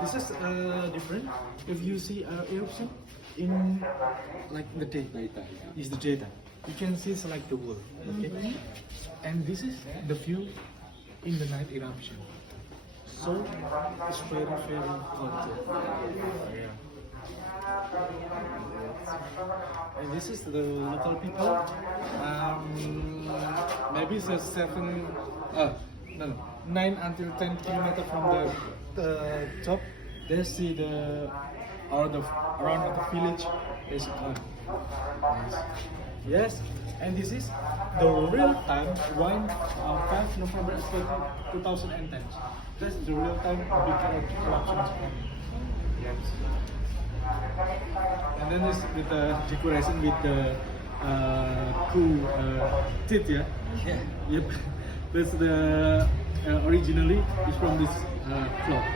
This is different. If you see eruption in like the day, is the data. You can see it's like the world. Okay, and this is the view in the night eruption. So it's very hot. Yeah. And this is the local people. Maybe it's a 9 until 10 kilometers from the top. They see around the village is gone. Yes, and this is the real time when 5 November 2010. That's the real time big eruption is coming. Yes. And then this with the decoration with the cool teeth, yeah. Yep. That's the originally is from this cloth.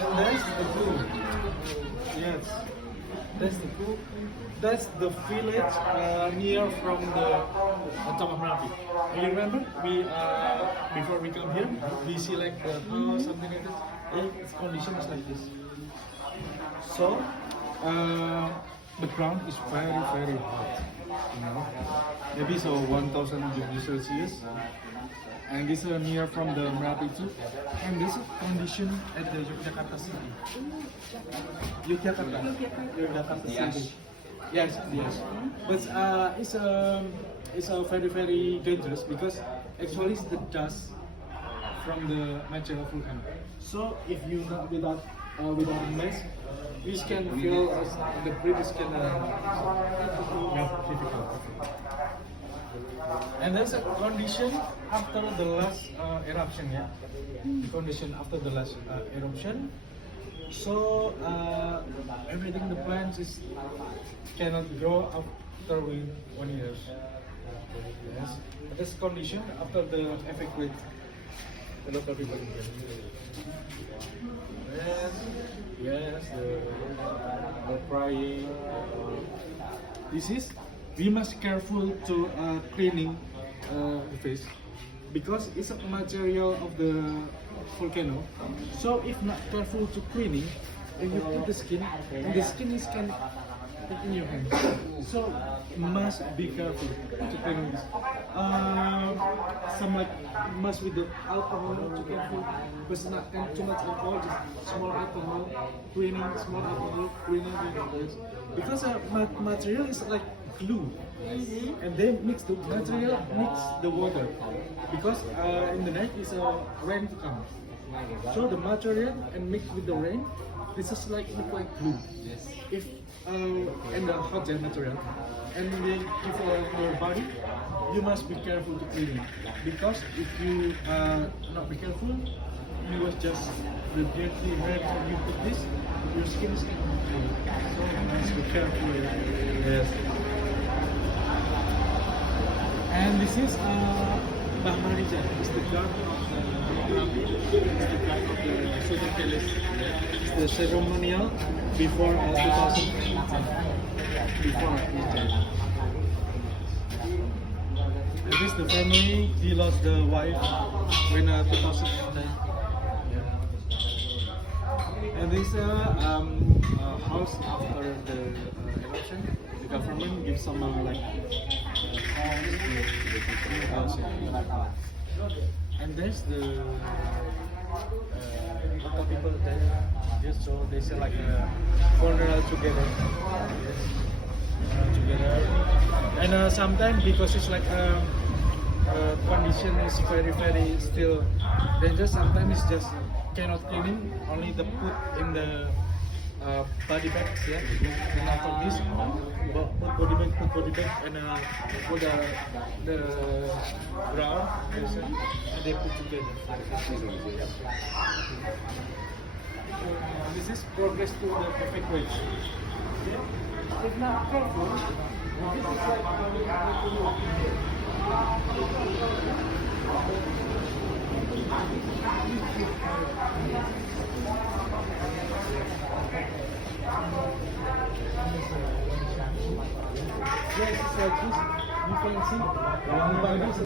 And that's the pool. Yes, that's the pool. That's the village near from the Omahku Merapi. You remember we before we come here, we see like the house, something like this. Its condition is like this. So the ground is very hot. You know, maybe so 1,000 degrees Celsius. And this is near from the Merapi too. And this is condition at the Yogyakarta city. Yogyakarta city. Yes. But it's a very dangerous because actually it's the dust from the material volcano. So if you not without mask, you can feel the breathing can difficult. And there's a condition after the last eruption, yeah. The condition after the last eruption. So everything the plants cannot grow after 1 year. Yes. This condition after the evacuate the local people. Yes, the crying. This is. We must careful to cleaning the face because it's a material of the volcano. So if not careful to cleaning, if you put the skin is can put in your hands. So must be careful to clean this. Some like must with the alcohol to careful, but not too much alcohol. Just small alcohol cleaning, because material is like glue, and they mix the material, mix the water, because in the night is a rain to come. So the material and mix with the rain, this is like look like glue. If and the hot gel material, and they give your body, you must be careful to clean it, because if you not be careful, you was just the dirty red you put this, your skin is going to be. So you must be careful. Yes. And this is Bahmarija. It's the guard of the Merapi. It's the guard of the Southern Palace. It's the ceremonial before 2010. Before his death. And this the family. He lost the wife when 2010. And this house after the eruption, the government gives some like house. And there's the local people there. Just so they say like a funeral together. Yes. Together. And sometimes because it's like condition is very still dangerous. Sometimes it's just cannot cleaning, only the put in the body bags, yeah. And after this, put body bag, and put the ground, and they put together. This is progress to the evacuation. Okay? If not careful, this is like Yes, it's like this. You can see